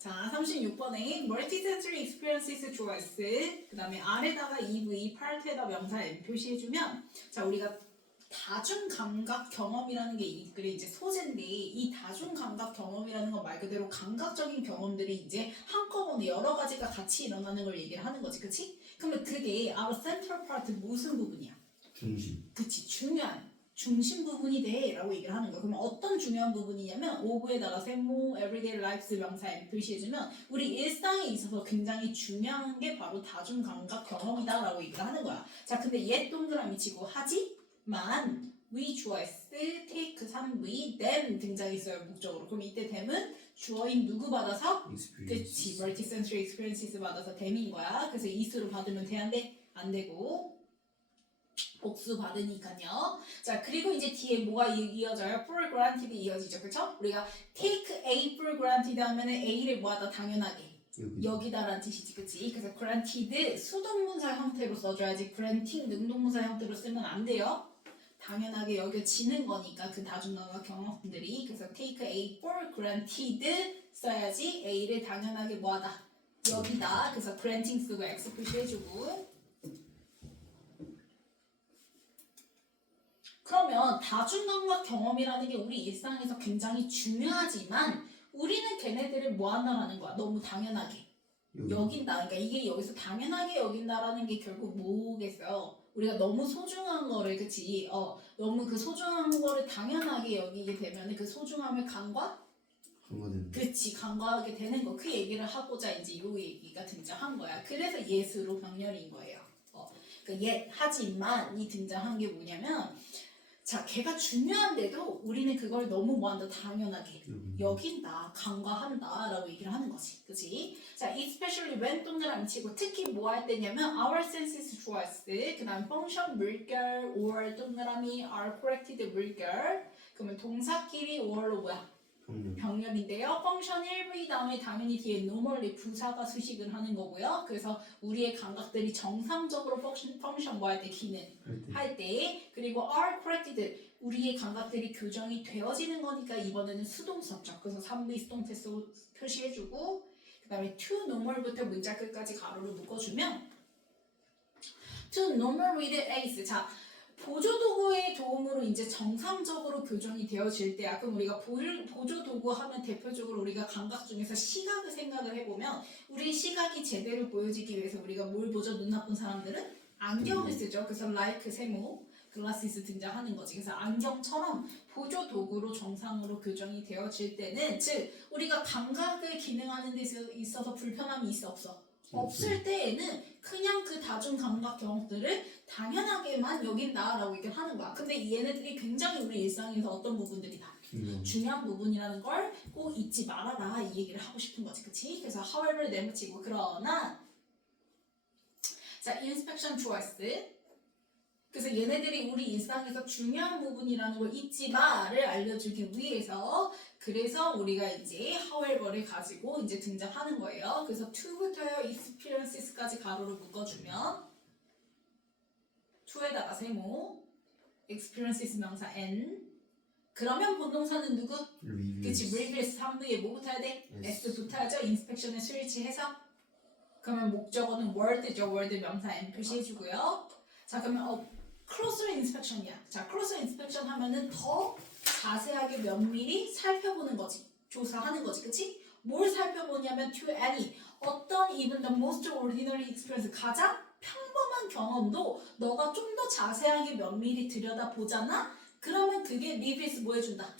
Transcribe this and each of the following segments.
자, 36번에 Multisensory Experiences 좋아했을 그 다음에 아래다가 EV, 파트에다 명사 M 표시해주면 자, 우리가 다중감각 경험이라는 게 이 글의 이제 소재인데 이 다중감각 경험이라는 건 말 그대로 감각적인 경험들이 이제 한꺼번에 여러 가지가 같이 일어나는 걸 얘기를 하는 거지, 그치? 그러면 그게 our central part 무슨 부분이야? 중심. 그치, 중요한 중심 부분이 돼 라고 얘기를 하는 거야. 그러면 어떤 중요한 부분이냐면 오브에다가 세모, everyday lives 명사 M 표시해주면 우리 일상에 있어서 굉장히 중요한 게 바로 다중감각 경험이다 라고 얘기를 하는 거야. 자, 근데 얘 동그라미 치고 하지만 we 좋아했을 take 3v them 등장했어요 목적으로. 그럼 이때 them은 주어인 누구 받아서? 그치, multisensory experiences 받아서 them인 거야. 그래서 이수로 받으면 돼? 안 되고 복수 받으니까요. 자, 그리고 이제 뒤에 뭐가 이어져요? for granted 이어지죠, 그쵸? 우리가 take A for granted 하면은 A를 뭐하다 당연하게 여기다라는 뜻이지, 그치? 그래서 granted 수동문사 형태로 써줘야지 granting 능동문사 형태로 쓰면 안 돼요. 당연하게 여겨지는 거니까 그 다중감각 경험들이. 그래서 take A for granted 써야지 A를 당연하게 뭐하다 여기다. 그래서 granting 쓰고 X 표시해주고. 그러면 다중감각 경험이라는 게 우리 일상에서 굉장히 중요하지만 우리는 걔네들을 뭐 한다라는 거야? 너무 당연하게 여긴다. 그러니까 이게 여기서 당연하게 여긴다라는 게 결국 뭐겠어요? 우리가 너무 소중한 거를, 그치? 너무 그 소중한 거를 당연하게 여기게 되면 그 소중함을 그치, 간과하게 되는 거. 그 얘기를 하고자 이제 이 얘기가 등장한 거야. 그래서 예수로 병렬인 거예요. 하지만 이 등장한 게 뭐냐면 자, 걔가 중요한데도 우리는 그걸 너무 뭐한다? 당연하게 여긴다, 간과한다 라고 얘기를 하는 거지, 그치? 자, especially when 동그라미 치고 특히 뭐 할 때냐면 our senses 좋아했을 그 다음 function 물결 or 동그라미 are corrected 물결. 그러면 동사끼리 or로 뭐야? 병렬인데요. 펑션 1V 다음에 당연히 뒤에 normally 부사가 수식을 하는 거고요. 그래서 우리의 감각들이 정상적으로 펑션 뭐 할 때 기능할 때, 그리고 are corrected 우리의 감각들이 교정이 되어지는 거니까 이번에는 수동사죠. 그래서 3V 수동태스 표시해주고 그 다음에 to normal부터 문자 끝까지 가로로 묶어주면 to normal with ace. 자, 보조도구의 도움으로 이제 정상적으로 교정이 되어질 때, 아까 우리가 보조도구 하면 대표적으로 우리가 감각 중에서 시각을 생각을 해보면 우리 시각이 제대로 보여지기 위해서 우리가 뭘 보죠? 눈 나쁜 사람들은 안경을 쓰죠. 그래서 like 세모 글라시스 등장하는 거지. 그래서 안경처럼 보조도구로 정상으로 교정이 되어질 때는 즉 우리가 감각을 기능하는 데 있어서 불편함이 있어 없어? 없을 때에는 그냥 그 다중감각 경험들을 당연하게만 여긴다라고 얘기를 하는 거야. 근데 얘네들이 굉장히 우리 일상에서 어떤 부분들이다? 중요한 부분이라는 걸 꼭 잊지 말아라 이 얘기를 하고 싶은 거지, 그치? 그래서 however 내붙이고 그러나 자, inspection choice. 그래서 얘네들이 우리 일상에서 중요한 부분이라는 걸 잊지 마를 알려주기 위해서 그래서 우리가 이제 however를 가지고 이제 등장하는 거예요. 그래서 to부터요 experiences까지 가로로 묶어주면 to에다가 세모 experiences 명사 n 그러면 본동사는 누구? 그치, reviews 3부에 뭐 붙어야 돼? s 붙어야죠. inspection에 스위치해서 그러면 목적어는 word죠. word 명사 n 표시해주고요. 자, 그러면 closer inspection이야. 자, closer inspection 하면은 더 자세하게 면밀히 살펴보는 거지. 조사하는 거지, 그치? 뭘 살펴보냐면 to any 어떤 even the most ordinary experience 가장 평범한 경험도 너가 좀 더 자세하게 면밀히 들여다보잖아? 그러면 그게 reveals 뭐 해준다?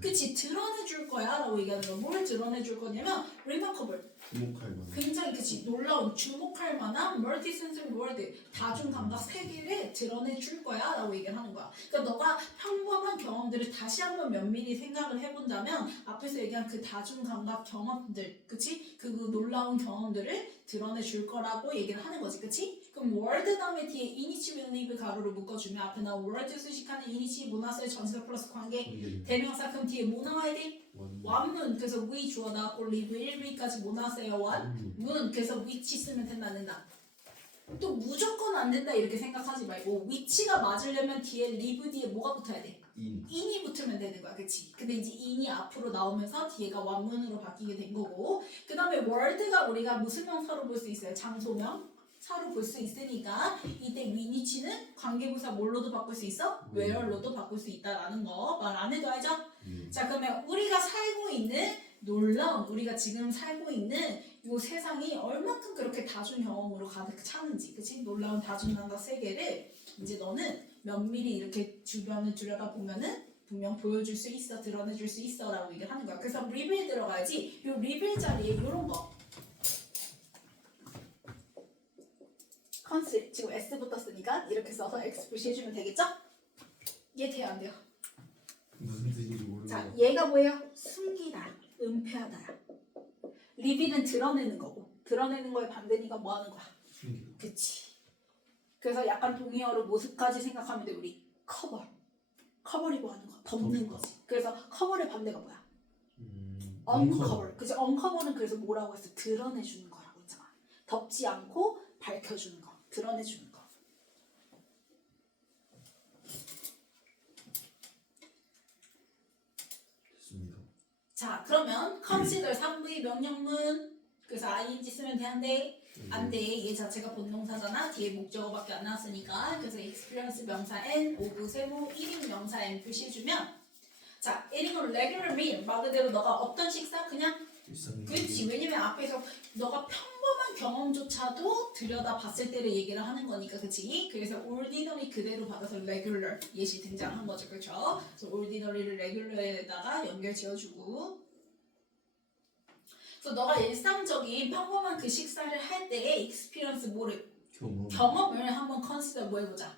그치, 드러내줄 거야 라고 얘기하는 거야. 뭘 드러내줄 거냐면 remarkable 주목할 만한 굉장히 그치 놀라운 주목할 만한 multisensory world 다중감각 세계를 드러내줄 거야 라고 얘기를 하는 거야. 그러니까 너가 평범한 경험들을 다시 한번 면밀히 생각을 해본다면 앞에서 얘기한 그 다중감각 경험들 그치? 그 놀라운 경험들을 드러내줄 거라고 얘기를 하는 거지, 그치? 그럼 word 다음에 뒤에 init will live 가로로 묶어주면 앞에 나온 word 수식하는 init 뭐 나왔어요? 전치사 플러스 관계 대명사. 그럼 뒤에 뭐 나와야 돼? 원문. 그래서 we 주어 나왔고 live 1위까지 뭐 나왔어요? 문. 그래서 which 쓰면 된다 안 된다? 또 무조건 안 된다 이렇게 생각하지 말고 which가 맞으려면 뒤에 live 뒤에 뭐가 붙어야 돼? in이 붙으면 되는 거야, 그치? 근데 이제 in이 앞으로 나오면서 뒤에가 원문으로 바뀌게 된 거고 그 다음에 그러면 word가 우리가 무슨 명사로 볼 수 있어요? 장소명? 사로 볼 수 있으니까 이때 위니치는 관계부사 뭘로도 바꿀 수 있어? where로도 바꿀 수 있다라는 거 말 안 해도 알죠? 자 그러면 우리가 살고 있는 놀라운 우리가 지금 살고 있는 이 세상이 얼마큼 그렇게 다중 경험으로 가득 차는지 그치? 놀라운 다중감각 세계를 이제 너는 면밀히 이렇게 주변을 들여다보면은 분명 보여줄 수 있어 드러내줄 수 있어 라고 얘기를 하는 거야. 그래서 리빌 들어가야지 이 리빌 자리에 이런 거 컨셉 지금 S부터 쓰니까 이렇게 써서 X 표시해주면 되겠죠? 얘 돼요 안 돼요? 무슨 뜻인지 모르겠어. 자 얘가 뭐예요? 숨기다 은폐하다야. 리빌은 드러내는 거고 드러내는 거의 반대니까 뭐 하는 거야? 숨기다. 그치. 그래서 약간 동의어로 모습까지 생각하면 돼 우리 커버리고 하는 거 덮는 거지. 그래서 커버의 반대가 뭐야? uncover. 그치 uncover는 그래서 뭐라고 했어? 드러내주는 거라고 했잖아. 덮지 않고 밝혀주는 거 드러내주는 거. 됐습니다. 자 그러면 consider 3부의 명령문 그래서 ing 쓰면 되는데 안돼 얘 자체가 본동사잖아. 뒤에 목적어밖에 안 나왔으니까. 그래서 experience 명사 n 오브 세모 1인 명사 n 표시해주면 자 1인은 regular meal 말 그대로 너가 어떤 식사 그냥 그렇지. 왜냐면 앞에서 너가 평범한 경험조차도 들여다봤을 때를 얘기를 하는 거니까 그치? 그래서 ordinary 그대로 받아서 regular 예시 등장한 거죠. 그렇죠? 그래서 ordinary를 regular에다가 연결 지어주고 그래서 너가 일상적인 평범한 그 식사를 할 때의 experience 뭐를 경험을 한번 consider 뭐 해보자.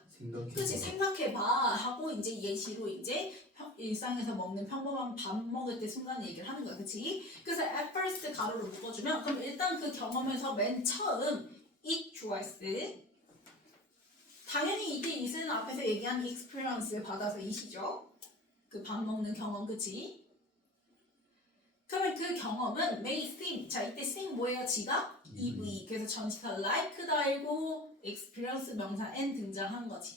그치 생각해봐 하고 이제 예시로 이제 일상에서 먹는 평범한 밥 먹을 때 순간 얘기를 하는 거야. 그치? 그래서 at first 가로로 묶어주면 그럼 일단 그 경험에서 맨 처음 eat twice 당연히 이때 it은 앞에서 얘기한 experience를 받아서 it이죠. 그 밥 먹는 경험 그치? 그러면 그 경험은 may seem 자 이때 seem 뭐예요? 지가? EV 그래서 전치사 like 달고 experience 명사 n 등장한 거지.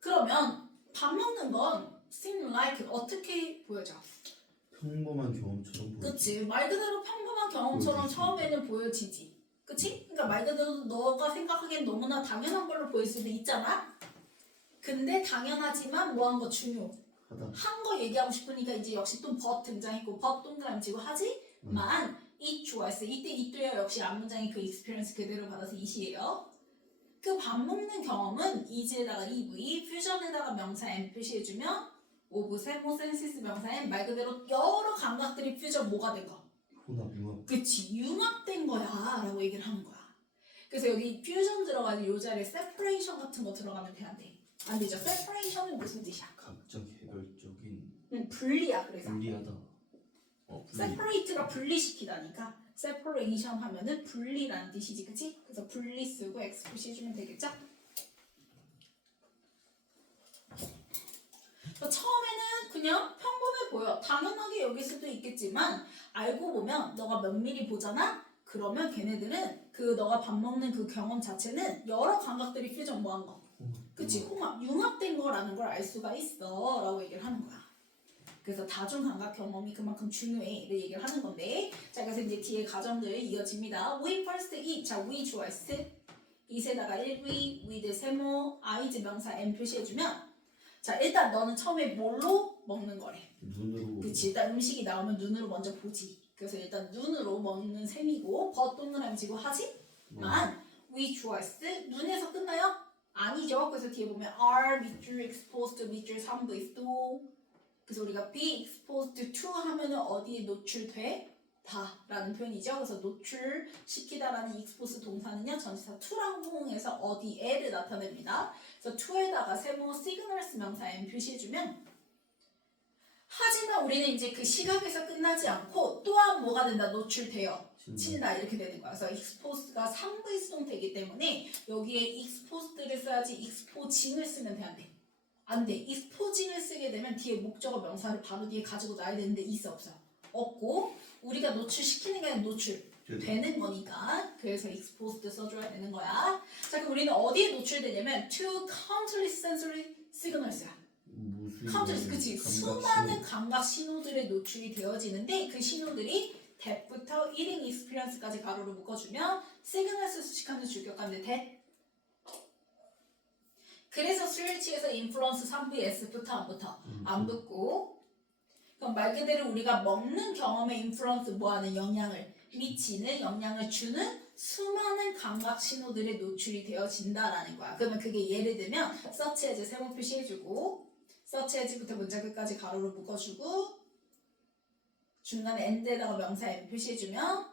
그러면 밥 먹는 건 seem like 어떻게 보여져? 평범한 경험처럼 보여. 그치 말 그대로 평범한 경험처럼 보여지지. 처음에는 보여지지. 그치? 그러니까 말 그대로 너가 생각하기엔 너무나 당연한 걸로 보일 수도 있잖아. 근데 당연하지만 뭐한 거 중요. 한 거 얘기하고 싶으니까 이제 역시 또 but 등장했고 but 동그라미 치고 하지만 it 좋아했어. 이때 it도요 역시 앞문장의 그 experience 그대로 받아서 it이에요. 그 밥 먹는 경험은 is에다가 ev, 퓨전에다가 명사 n 표시해주면 of, 세모, 센시스 명사 n 말 그대로 여러 감각들이 퓨전 뭐가 된 거? 혼합, 융합. 그치 융합된 거야 라고 얘기를 하는 거야. 그래서 여기 퓨전 들어가서 요 자리에 separation 같은 거 들어가면 돼 안 돼? 안 되죠. separation은 무슨 뜻이야? 각자 개별적인 분리야 그래서 분리하다. 분리. separate가 분리시키다니까 separation 하면은 분리라는 뜻이지 그치? 그래서 분리 쓰고 x 표시해주면 되겠죠? 처음에는 그냥 평범해 보여. 당연하게 여길 수도 있겠지만 알고 보면 너가 면밀히 보잖아? 그러면 걔네들은 그 너가 밥 먹는 그 경험 자체는 여러 감각들이 퓨전 뭐한 거 그치? 홍합, 융합된 거라는 걸 알 수가 있어 라고 얘기를 하는 거야. 그래서 다중감각 경험이 그만큼 중요해 를 얘기를 하는 건데 자 그래서 이제 뒤에 가정들 이어집니다. We first eat 자 we 좋아했을 it에다가 1we, with 세모, is 명사 n 표시해주면 자 일단 너는 처음에 뭘로 먹는 거래? 눈으로. 그치 일단 음식이 나오면 눈으로 먼저 보지. 그래서 일단 눈으로 먹는 셈이고 but 동그라미 치고 하지만 we 좋아했을 눈에서 끝나요? 아니죠. 그래서 뒤에 보면 are 밑줄 exposed to 밑줄 3부 is to 그래서 우리가 be exposed to 하면은 어디에 노출돼? 다 라는 표현이죠. 그래서 노출시키다라는 expose 동사는요. 전치사 to랑 호응해서 어디에를 나타냅니다. 그래서 to에다가 세모 signals 명사 n 표시해주면 하지만 우리는 이제 그 시각에서 끝나지 않고 또한 뭐가 된다? 노출돼요. 친다 이렇게 되는 거야. 그래서 exposed가 3부 수동태이기 때문에 여기에 exposed를 써야지 exposeing을 쓰면 돼 안 돼? 안 돼. exposeing을 쓰게 되면 뒤에 목적어 명사를 바로 뒤에 가지고 나야 되는데 있어 없어? 없고 우리가 노출시키는 게 아니라 노출되는 거니까 그래서 exposed 써줘야 되는 거야. 자 그럼 우리는 어디에 노출되냐면 to countless sensory signals야. 카운트스 그치 수많은 감각 신호들에 노출이 되어지는데 그 신호들이 that부터 eating experience까지 가로로 묶어주면 시그널스 수식하는 주격관데 that 그래서 스위치에서 인플루언스 3부의 S부터 안 붙어 안 붙고 그럼 말 그대로 우리가 먹는 경험에 인플루언스 뭐하는 영향을 미치는 영향을 주는 수많은 감각 신호들에 노출이 되어진다라는 거야. 그러면 그게 예를 들면 search as 세모 표시해주고 search as부터 문장 끝까지 가로로 묶어주고 중간에 and에다가 명사 m 표시해주면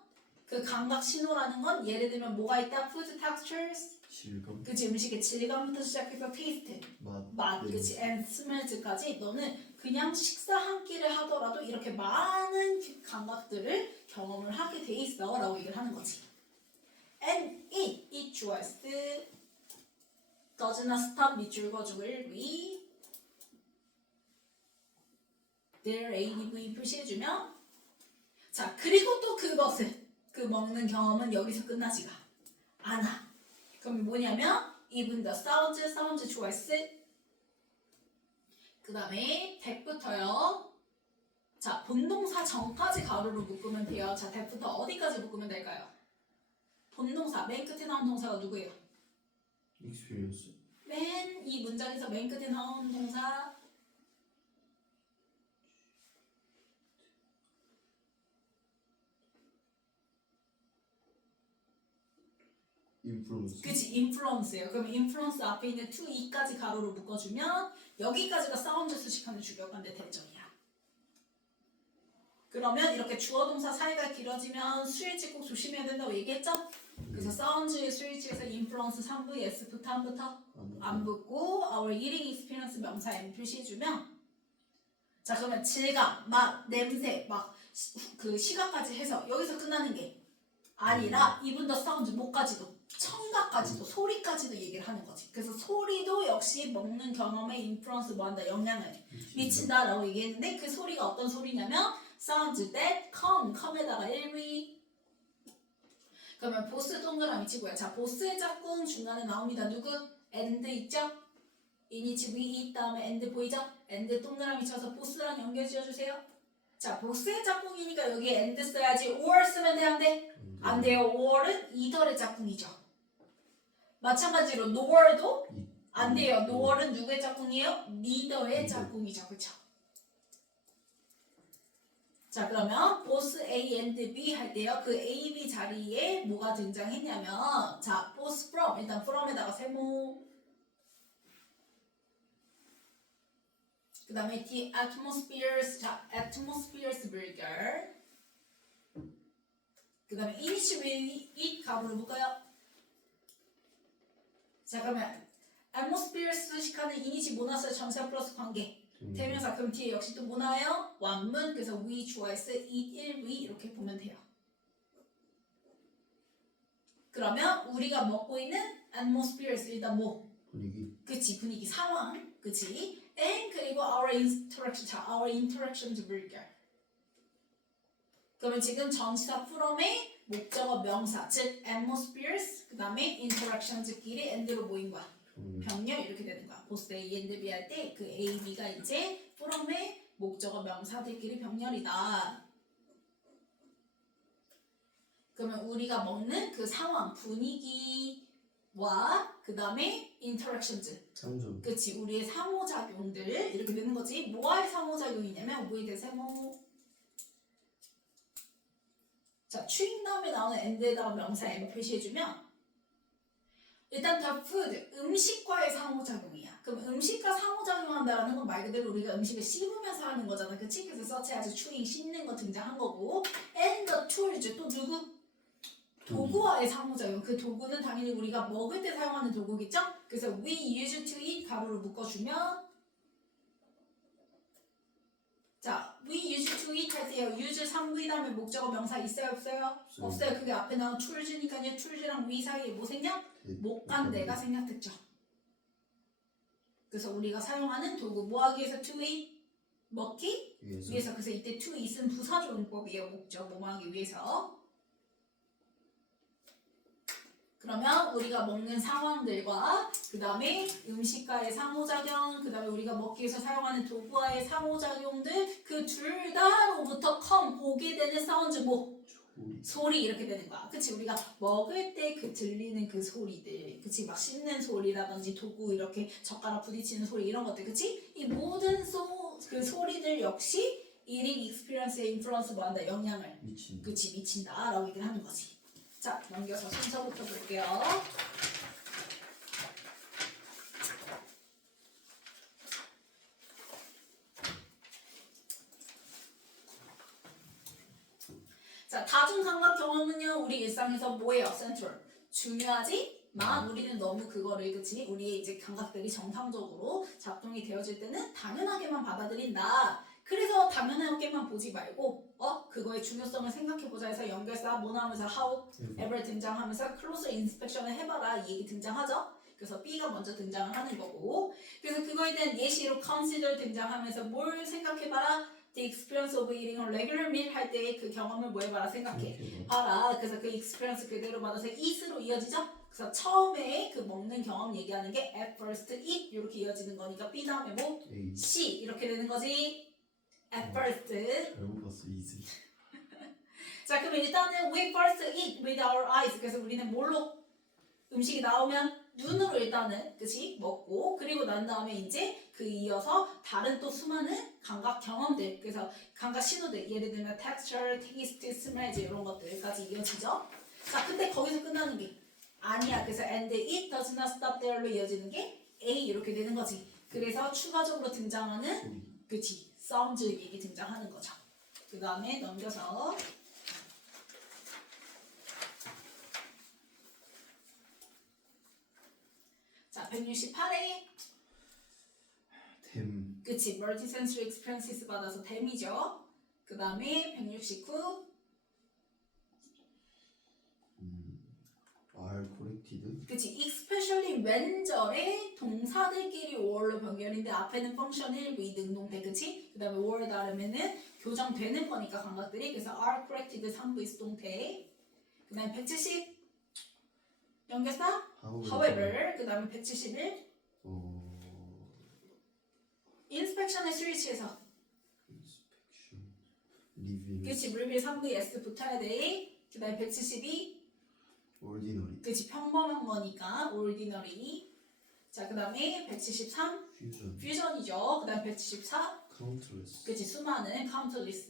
그 감각 신호라는 건 예를 들면 뭐가 있다? food textures 질감, 그치 음식의 질감부터 시작해서 taste 맛 그치 and smells까지 너는 그냥 식사 한 끼를 하더라도 이렇게 많은 감각들을 경험을 하게 돼 있어 라고 얘기를 하는 거지. And it 주어스 does not stop 밑줄 거주고 1위 there adv 표시해주면 자 그리고 또 그것을 그 먹는 경험은 여기서 끝나지가 않아. 그럼 뭐냐면 even the sounds 주어스 그 다음에 that부터요. 자 본동사 전까지 가로로 묶으면 돼요. 자 that부터 어디까지 묶으면 될까요? 본동사 맨 끝에 나온 동사가 누구예요? experience, 맨 이 문장에서 맨 끝에 나온 동사 influence, 그치 influence예요. 그럼 influence 앞에 있는 to e까지 가로로 묶어주면 여기까지가 사운드 수식하는 주격관대 대점이야. 그러면 이렇게 주어 동사 사이가 길어지면 수일치 꼭 조심해야 된다고 얘기했죠? 그래서 사운드의 수일치에서 influence 3부의 S부터 안 붙어? 안 붙고 our eating experience 명사 M 표시해주면 자 그러면 질감, 맛, 냄새 막 그 시각까지 해서 여기서 끝나는 게 아니라 even the sound 목까지도 청각까지도 소리까지도 얘기를 하는 거지. 그래서 소리도 역시 먹는 경험에 인플루언스 뭐한다 영향을 미친다라고 얘기했는데 그 소리가 어떤 소리냐면 sounds that come에다가 1위 그러면 보스 동그라미 치고요. 자 보스의 짝꿍 중간에 나옵니다. 누구? and 있죠? 이니치 위 다음에 and 보이죠? and 동그라미 쳐서 보스랑 연결 지어주세요. 자 보스의 짝꿍이니까 여기에 and 써야지 or 쓰면 돼 안 돼? 안 돼요. or은 이덜의 짝꿍이죠. 마찬가지로 nor도 안 돼요. nor은 누구의 짝꿍이에요? neither의 짝꿍이죠. 그쵸? 자 그러면 both A and B 할 때요. 그 A, B 자리에 뭐가 등장했냐면 자 both from 일단 from에다가 세모 그 다음에 the atmospheres 자 atmospheres burger 그 다음에 initially it 가로로 묶어요. 자 그러면 atmospheres 수식하는 init 뭐 나왔어요? 전사 플러스 관계 대명사 그럼 뒤에 역시 또 뭐 나와요? 완문 그래서 we 주어스 it, il, we 이렇게 보면 돼요. 그러면 우리가 먹고 있는 atmospheres 일단 뭐? 분위기, 그치 분위기 상황 그치 and 그리고 our interaction 자 our interactions burger 그러면 지금 전치사 from의 목적어 명사 즉 atmospheres 그 다음에 interactions끼리 and로 모인 거야. 병렬 이렇게 되는 거야. 보스 A and B 할 때 그 A, B가 이제 from의 목적어 명사들끼리 병렬이다. 그러면 우리가 먹는 그 상황 분위기와 그 다음에 interactions 상점, 그치 우리의 상호작용들 이렇게 되는 거지. 뭐와의 상호작용이냐면 with 세모 자 추인 다음에 나오는 and에다가 명사 m 표시해주면 일단 the food 음식과의 상호작용이야. 그럼 음식과 상호작용한다라는 건 말 그대로 우리가 음식을 씹으면서 하는 거잖아. 그치? 그래서 서치 아주 추인 씹는 거 등장한 거고 and the tools 또 누구? 도구와의 상호작용. 그 도구는 당연히 우리가 먹을 때 사용하는 도구겠죠? 그래서 we use to eat 가로로 묶어주면 자, we use to eat 할 때요. use 3V 다음에 목적어 명사 있어요? 없어요? 없어요. 그게 앞에 나온 tools니까요. tools랑 we 사이에 뭐 생략? 목간대가 생략됐죠. 그래서 우리가 사용하는 도구 뭐 하기 위해서 to eat? 먹기? 위해서. 그래서 이때 to eat은 부사조용법이에요. 목적 뭐 하기 위해서. 그러면 우리가 먹는 상황들과 그 다음에 음식과의 상호작용, 그 다음에 우리가 먹기 위해서 사용하는 도구와의 상호작용들 그 둘 다로부터 오게 되는 사운드 뭐? 소리 이렇게 되는 거야. 그치? 우리가 먹을 때 그 들리는 그 소리들, 그치? 막 씹는 소리라든지 도구 이렇게 젓가락 부딪히는 소리 이런 것들, 그치? 이 모든 그 소리들 역시 eating experience에 인플루언스 뭐한다? 영향을 미친다. 그치? 미친다라고 얘기를 하는 거지. 자, 넘겨서 순서부터 볼게요. 자, 다중감각 경험은요, 우리 일상에서 뭐예요? 센트럴. 중요하지만 우리는 너무 그거를, 그치? 우리의 이제 감각들이 정상적으로 작동이 되어질 때는 당연하게만 받아들인다. 그래서 당연하게만 보지 말고, 그거의 중요성을 생각해보자 해서 연결사 뭐 나오면서 how ever 등장하면서 closer inspection을 해봐라 이 얘기 등장하죠? 그래서 B가 먼저 등장을 하는 거고, 그래서 그거에 대한 예시로 consider 등장하면서 뭘 생각해봐라? The experience of eating a regular meal 할 때 그 경험을 뭐 해봐라 생각해 봐라. 그래서 그 experience 그대로 받아서 eat으로 이어지죠? 그래서 처음에 그 먹는 경험 얘기하는 게 at first eat 이렇게 이어지는 거니까 B 다음에 뭐? A. C 이렇게 되는 거지. at first. 잘못 봤어. easy. 자, 그럼 일단은 we first eat with our eyes. 그래서 우리는 뭘로 음식이 나오면 눈으로 일단은 그치 먹고 그리고 난 다음에 이제 그 이어서 다른 또 수많은 감각 경험들 그래서 감각 신호들 예를 들면 texture, taste, smell 이런 것들까지 이어지죠. 자, 근데 거기서 끝나는 게 아니야. 그래서 and it does not stop there로 이어지는 게 A 이렇게 되는 거지. 그래서 추가적으로 등장하는 그치 사운드 얘기 등장하는 거죠. 그 다음에 넘겨서 자, 168에 댐. 그치 multisensory experiences 받아서 댐이죠. 그 다음에 169 are corrected. 그치 especially when절에 동사들끼리 or로 변결인데 앞에는 function 일부 이 능동태 그치? 그 다음에 or 다음에는 교정되는 거니까 감각들이 그래서 are corrected 3부 이수동태 그 다음에 170 연결사 however 그 다음에 171 inspection의 스위치에서 inspection. living. 그치 물밀 3부 S 붙어야 돼. 그 다음에 172 ordinary. 그치 평범한 거니까 ordinary. 자, 그 다음에 173 fusion. 퓨전이죠. 그 다음에 174 countless. 그치 수많은 countless.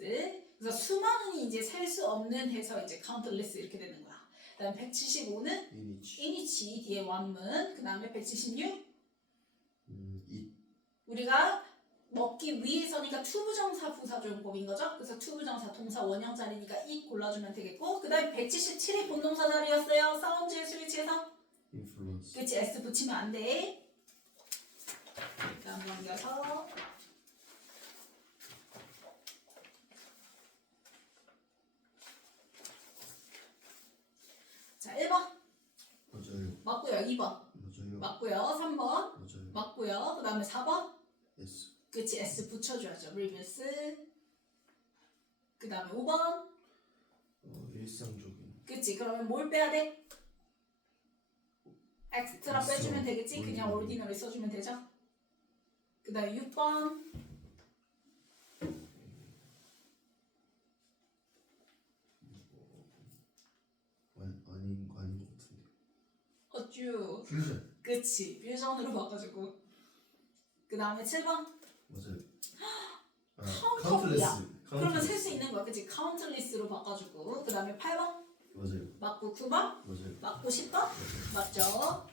그래서 수많은이 이제 셀 수 없는 해서 이제 countless 이렇게 되는 거야. 그 다음에 175는 in each. in이치 뒤에 원문. 그 다음에 176 eat. 우리가 먹기 위해서니까 투부정사 부사조용법인 거죠. 그래서 투부정사 동사 원형자리니까 이 골라주면 되겠고 그 다음에 177이 본동사 자리였어요. 사운드의 스위치에서 influence. 그치 S 붙이면 안 돼. 일단 넘겨서 자 1번 맞아요. 맞고요. 2번 맞아요. 맞고요. 3번 맞아요. 맞고요. 그 다음에 4번 S. 그치 S 붙여줘야죠. reverse 그 다음에 5번 일상적인. 그치 그러면 뭘 빼야 돼? 엑스트라 있어. 빼주면 되겠지? 그냥 ordinary. ordinary 써주면 되죠? 그 다음에 6번 아닌 것 같은데. 어쭈 fusion. 그치 퓨전으로 바꿔주고 그 다음에 7번 맞아요. 카운터야. 그러면 countless. 셀 수 있는 거야 그치 카운트리스로 바꿔주고 그 다음에 8번 맞아요. 맞고 9번 맞아요. 맞고 10번 맞죠?